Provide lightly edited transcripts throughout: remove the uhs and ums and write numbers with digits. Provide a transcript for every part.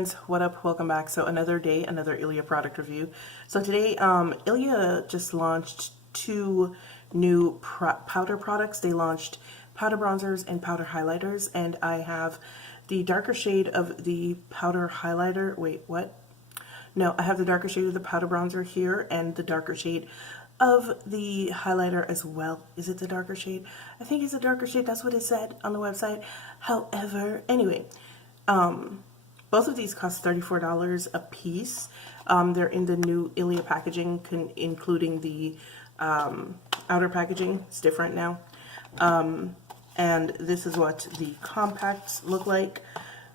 friends, what up? Welcome back. So another day, another Ilia product review. So today Ilia just launched two new powder products. They launched powder bronzers and powder highlighters, and I have the darker shade of the powder highlighter. Wait, what? No, I have the darker shade of the powder bronzer here and the darker shade of the highlighter as well. Is it the darker shade? I think it's a darker shade. That's what it said on the website. However, anyway, both of these cost $34 a piece. They're in the new Ilia packaging, including the outer packaging. It's different now. And this is what the compacts look like.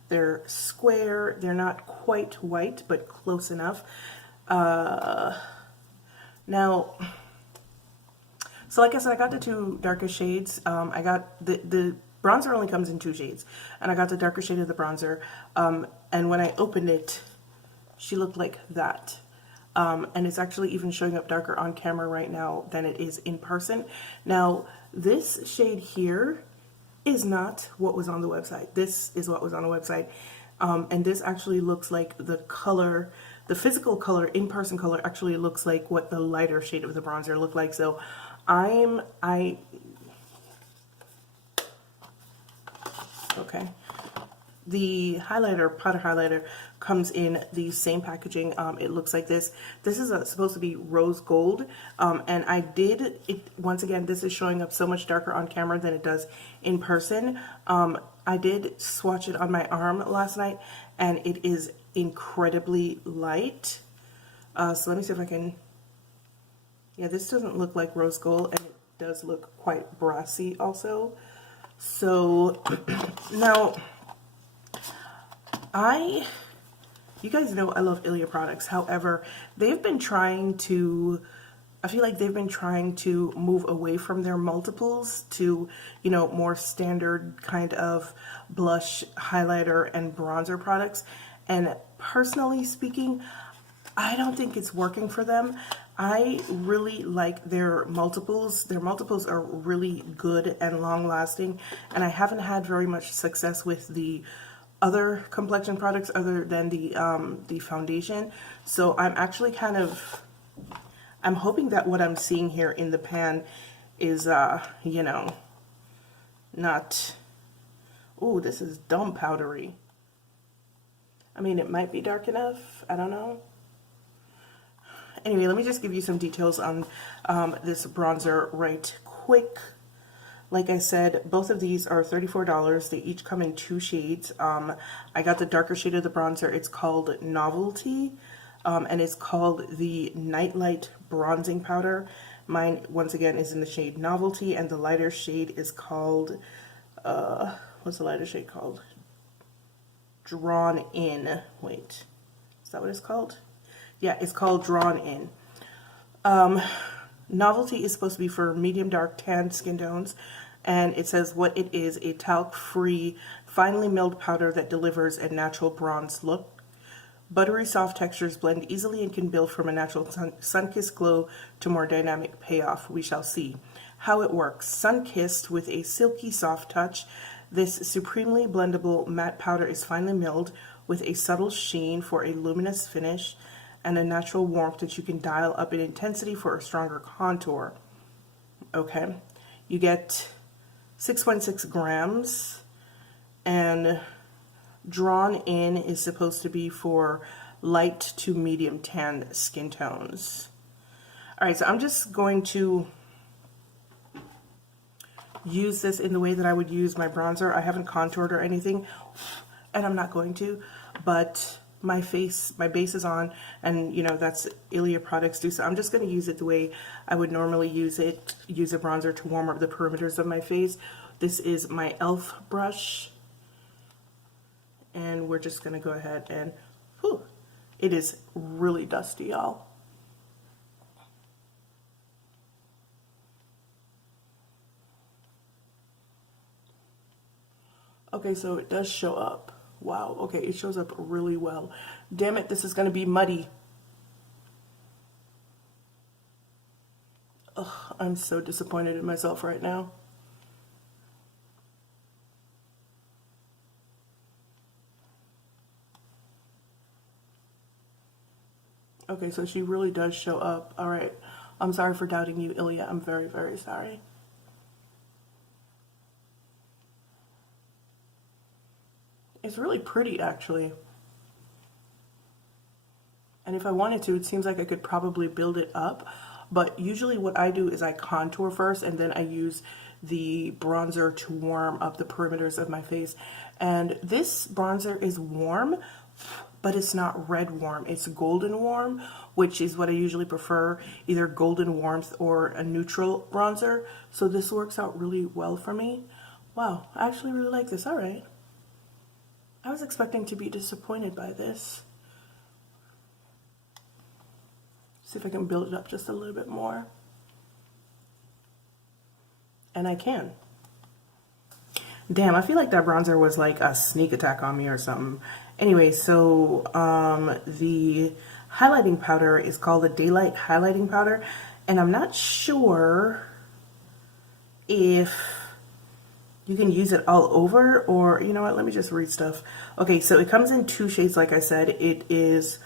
They're square. They're not quite white, but close enough. Now, so like I said, I got the two darker shades. I got the bronzer only comes in two shades, and I got the darker shade of the bronzer. And when I opened it, she looked like that. And it's actually even showing up darker on camera right now than it is in person. Now, this shade here is not what was on the website. This is what was on the website. And this actually looks like the color, the physical color, in-person color actually looks like what the lighter shade of the bronzer looked like. So okay. The highlighter, powder highlighter, comes in the same packaging. It looks like this. This is supposed to be rose gold, and I did it once again. This is showing up so much darker on camera than it does in person. I did swatch it on my arm last night, and it is incredibly light. So let me see if I can. Yeah, this doesn't look like rose gold, and it does look quite brassy also. So now, you guys know I love Ilia products. However, they've been trying to, I feel like they've been trying to move away from their multiples to, you know, more standard kind of blush, highlighter, and bronzer products. And personally speaking, I don't think it's working for them. I really like their multiples. Their multiples are really good and long lasting, and I haven't had very much success with the other complexion products other than the foundation. So I'm actually kind of, I'm hoping that what I'm seeing here in the pan is you know, not, ooh, this is dumb powdery. I mean, it might be dark enough, I don't know. Anyway, let me just give you some details on this bronzer right quick. Like I said, both of these are $34. They each come in two shades. I got the darker shade of the bronzer. It's called Novelty, and it's called the Nightlite Bronzing Powder. Mine, once again, is in the shade Novelty, and the lighter shade is called, what's the lighter shade called? Drawn In. Wait, is that what it's called? Yeah, it's called Drawn In. Novelty is supposed to be for medium dark tan skin tones, and it says what it is: a talc-free, finely milled powder that delivers a natural bronze look. Buttery soft textures blend easily and can build from a natural sun-kissed glow to more dynamic payoff. We shall see how it works. Sun-kissed with a silky soft touch, this supremely blendable matte powder is finely milled with a subtle sheen for a luminous finish and a natural warmth that you can dial up in intensity for a stronger contour. Okay, you get 6.6 grams, and Drawn In is supposed to be for light to medium tan skin tones. All right, so I'm just going to use this in the way that I would use my bronzer. I haven't contoured or anything, and I'm not going to, but my base is on, and you know, that's Ilia products do, so I'm just going to use it the way I would normally use a bronzer to warm up the perimeters of my face. This is my e.l.f. brush, and we're just going to go ahead and, whew, it is really dusty, y'all. Okay, so it does show up. Wow, okay, it shows up really well. Damn it, this is going to be muddy. Ugh, I'm so disappointed in myself right now. Okay, so she really does show up. All right. I'm sorry for doubting you, Ilia. I'm very, very sorry. It's really pretty, actually. And if I wanted to, it seems like I could probably build it up. But usually what I do is I contour first and then I use the bronzer to warm up the perimeters of my face. And this bronzer is warm, but it's not red warm. It's golden warm, which is what I usually prefer, either golden warmth or a neutral bronzer. So this works out really well for me. Wow, I actually really like this. All right. I was expecting to be disappointed by this. See if I can build it up just a little bit more. And I can. Damn, I feel like that bronzer was like a sneak attack on me or something. Anyway, so the highlighting powder is called the Daylite highlighting powder. And I'm not sure if you can use it all over, or you know what, let me just read stuff. Okay, so it comes in 2 shades, like I said. It is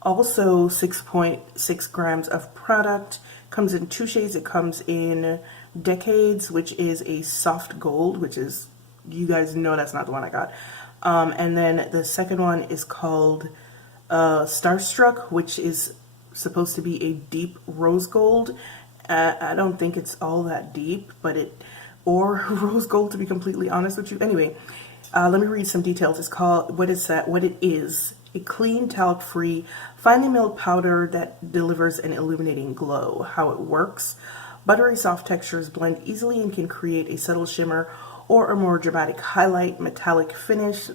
also 6.6 grams of product. Comes in 2 shades. It comes in Decades, which is a soft gold, which is, you guys know that's not the one I got. And then the second one is called Starstruck, which is supposed to be a deep rose gold. I don't think it's all that deep, but or rose gold, to be completely honest with you. Anyway, let me read some details. It's called, what it is, a clean, talc-free, finely milled powder that delivers an illuminating glow. How it works: buttery soft textures blend easily and can create a subtle shimmer or a more dramatic highlight. Metallic finish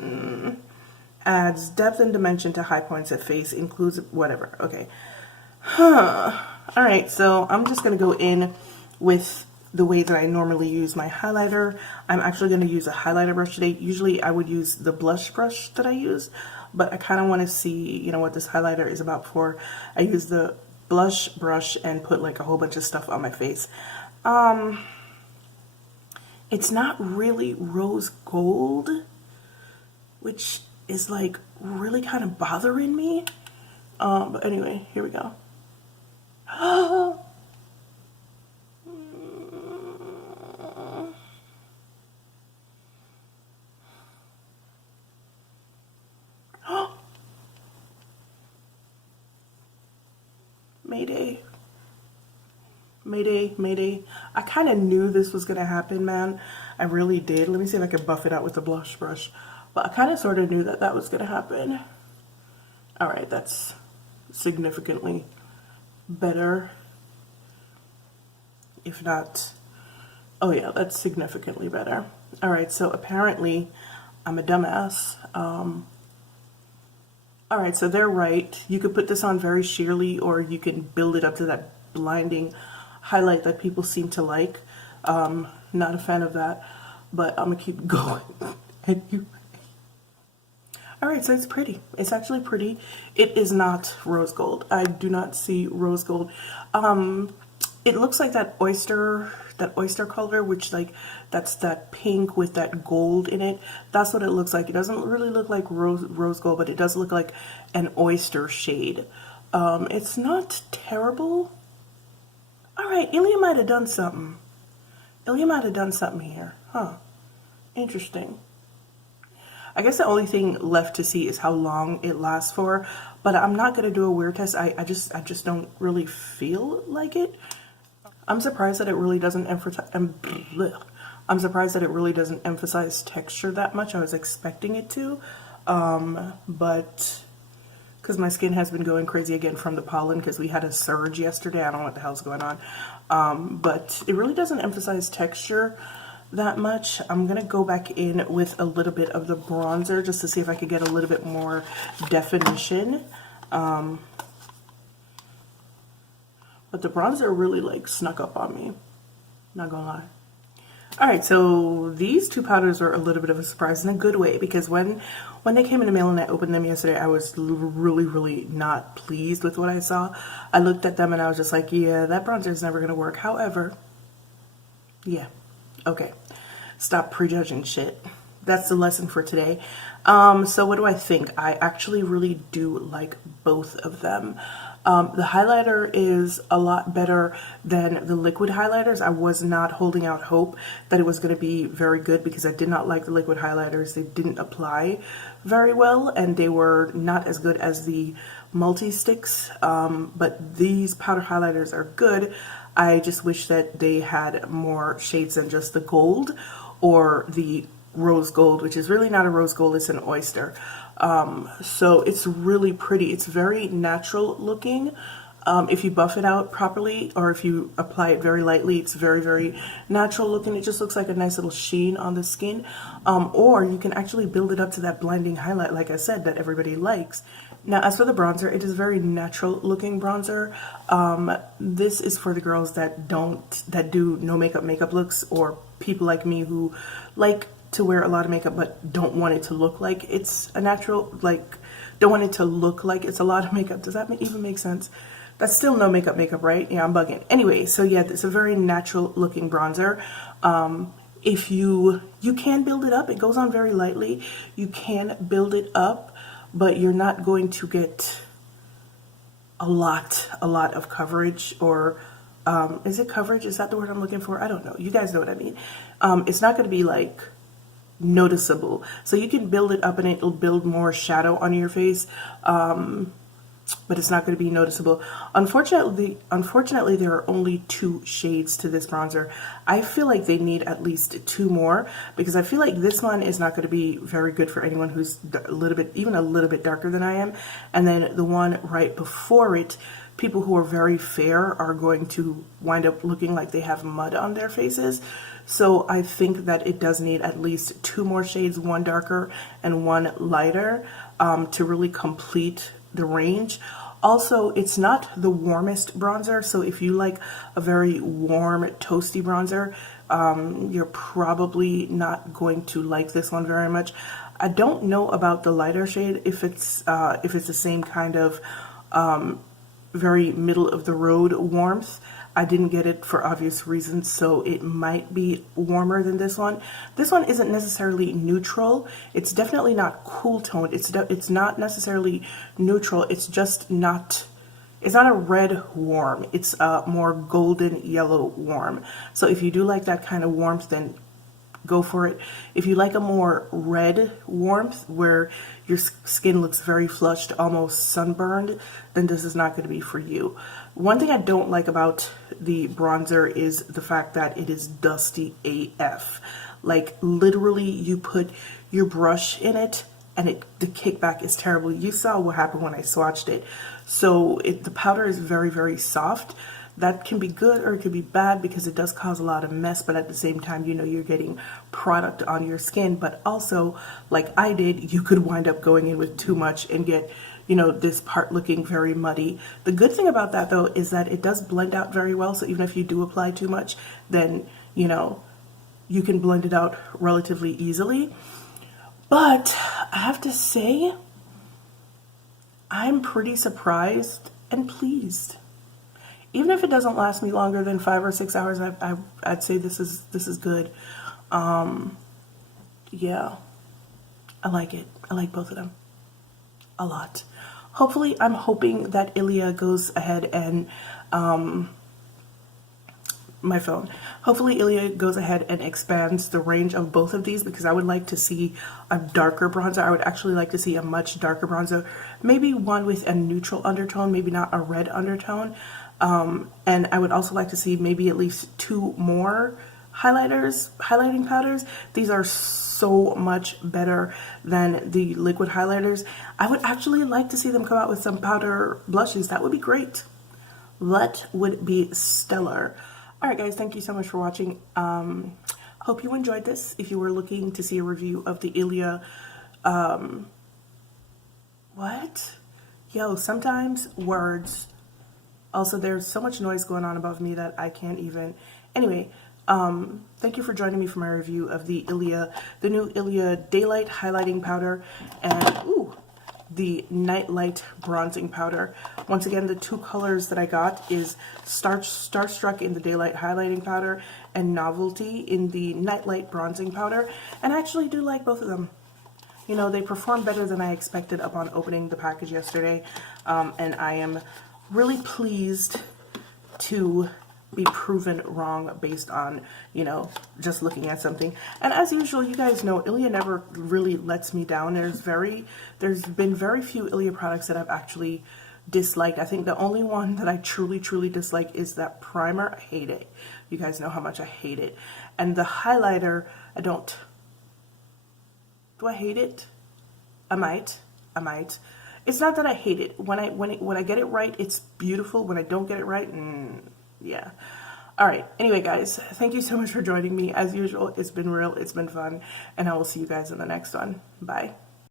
adds depth and dimension to high points of face, includes whatever. Okay. Alright, so I'm just going to go in with the way that I normally use my highlighter. I'm actually going to use a highlighter brush today. Usually I would use the blush brush that I use, but I kind of want to see, you know, what this highlighter is about before I use the blush brush and put like a whole bunch of stuff on my face. It's not really rose gold, which is like really kind of bothering me. But anyway, here we go. Mayday. Mayday, mayday. I kind of knew this was going to happen, man. I really did. Let me see if I can buff it out with the blush brush. But I kind of sort of knew that that was going to happen. Alright, that's significantly better. If not, oh yeah, that's significantly better. Alright, so apparently I'm a dumbass. Alright, so they're right. You could put this on very sheerly, or you can build it up to that blinding highlight that people seem to like. Not a fan of that, but I'm gonna keep going. Alright, so it's pretty. It's actually pretty. It is not rose gold. I do not see rose gold. It looks like that oyster color, which like that's that pink with that gold in it. That's what it looks like. It doesn't really look like rose gold, but it does look like an oyster shade. It's not terrible. All right, Ilia might have done something. Ilia might have done something here, huh? Interesting. I guess the only thing left to see is how long it lasts for, but I'm not gonna do a wear test. I just don't really feel like it. I'm surprised that it really doesn't emphasize. I'm surprised that it really doesn't emphasize texture that much. I was expecting it to, but because my skin has been going crazy again from the pollen, because we had a surge yesterday. I don't know what the hell's going on, but it really doesn't emphasize texture that much. I'm gonna go back in with a little bit of the bronzer just to see if I could get a little bit more definition. But the bronzer really like snuck up on me, not gonna lie. Alright, so these two powders were a little bit of a surprise in a good way, because when they came in the mail and I opened them yesterday, I was really not pleased with what I saw. I looked at them and I was just like, yeah, that bronzer is never gonna work. However, yeah, okay, stop prejudging shit. That's the lesson for today. So what do I think? I actually really do like both of them. The highlighter is a lot better than the liquid highlighters. I was not holding out hope that it was going to be very good because I did not like the liquid highlighters. They didn't apply very well, and they were not as good as the multi-sticks, but these powder highlighters are good. I just wish that they had more shades than just the gold or the rose gold, which is really not a rose gold, it's an oyster. So it's really pretty. It's very natural looking. If you buff it out properly, or if you apply it very lightly, it's very, very natural looking. It just looks like a nice little sheen on the skin. Or you can actually build it up to that blending highlight, like I said, that everybody likes. Now, as for the bronzer, it is a very natural looking bronzer. This is for the girls that do no makeup looks, or people like me who like to wear a lot of makeup but don't want it to look like it's a natural, like, don't want it to look like it's a lot of makeup. Does that even make sense? That's still no makeup, right? Yeah, I'm bugging. Anyway, so yeah, it's a very natural looking bronzer. If you can build it up, it goes on very lightly. You can build it up, but you're not going to get a lot of coverage, or is it coverage? Is that the word I'm looking for? I don't know. You guys know what I mean. It's not going to be like noticeable. So you can build it up and it'll build more shadow on your face, but it's not going to be noticeable. Unfortunately, there are only 2 shades to this bronzer. I feel like they need at least 2 more, because I feel like this one is not going to be very good for anyone who's even a little bit darker than I am. And then the one right before it, people who are very fair are going to wind up looking like they have mud on their faces. So I think that it does need at least 2 more shades, one darker and one lighter, to really complete the range. Also, it's not the warmest bronzer, so if you like a very warm, toasty bronzer, you're probably not going to like this one very much. I don't know about the lighter shade, if it's the same kind of very middle of the road warmth. I didn't get it for obvious reasons, so it might be warmer than this one. This one isn't necessarily neutral. It's definitely not cool toned. It's not necessarily neutral. It's just not, it's not a red warm. It's a more golden yellow warm. So if you do like that kind of warmth, then go for it. If you like a more red warmth where your skin looks very flushed, almost sunburned, then this is not going to be for you. One thing I don't like about the bronzer is the fact that it is dusty AF. Like, literally, you put your brush in it and the kickback is terrible. You saw what happened when I swatched it. So the powder is very, very soft. That can be good or it could be bad because it does cause a lot of mess, but at the same time, you're getting product on your skin. But also, like I did, you could wind up going in with too much and get, this part looking very muddy. The good thing about that, though, is that it does blend out very well. So even if you do apply too much, then, you can blend it out relatively easily. But I have to say, I'm pretty surprised and pleased. Even if it doesn't last me longer than 5 or 6 hours, I'd say this is good. Yeah, I like it. I like both of them a lot. Hopefully, I'm hoping that Ilia goes ahead and my phone. Hopefully, Ilia goes ahead and expands the range of both of these, because I would like to see a darker bronzer. I would actually like to see a much darker bronzer, maybe one with a neutral undertone, maybe not a red undertone. And I would also like to see maybe at least 2 more highlighting powders. These are so much better than the liquid highlighters. I would actually like to see them come out with some powder blushes. That would be great. That would be stellar. Alright guys, thank you so much for watching. Hope you enjoyed this. If you were looking to see a review of the Ilia, sometimes words. Also, there's so much noise going on above me that I can't even. Anyway, thank you for joining me for my review of the new Ilia Daylite highlighting powder and the Nightlite bronzing powder. Once again, the 2 colors that I got is Starstruck in the Daylite highlighting powder and Novelty in the Nightlite bronzing powder. And I actually do like both of them. They perform better than I expected upon opening the package yesterday, and I am really pleased to be proven wrong based on, you know, just looking at something. And as usual, you guys know Ilia never really lets me down. There's been very few Ilia products that I've actually disliked. I think the only one that I truly dislike is that primer. I hate it. You guys know how much I hate it. And the highlighter, I don't. Do I hate it? I might. It's not that I hate it. When I get it right, it's beautiful. When I don't get it right, yeah. All right. Anyway, guys, thank you so much for joining me. As usual, it's been real. It's been fun. And I will see you guys in the next one. Bye.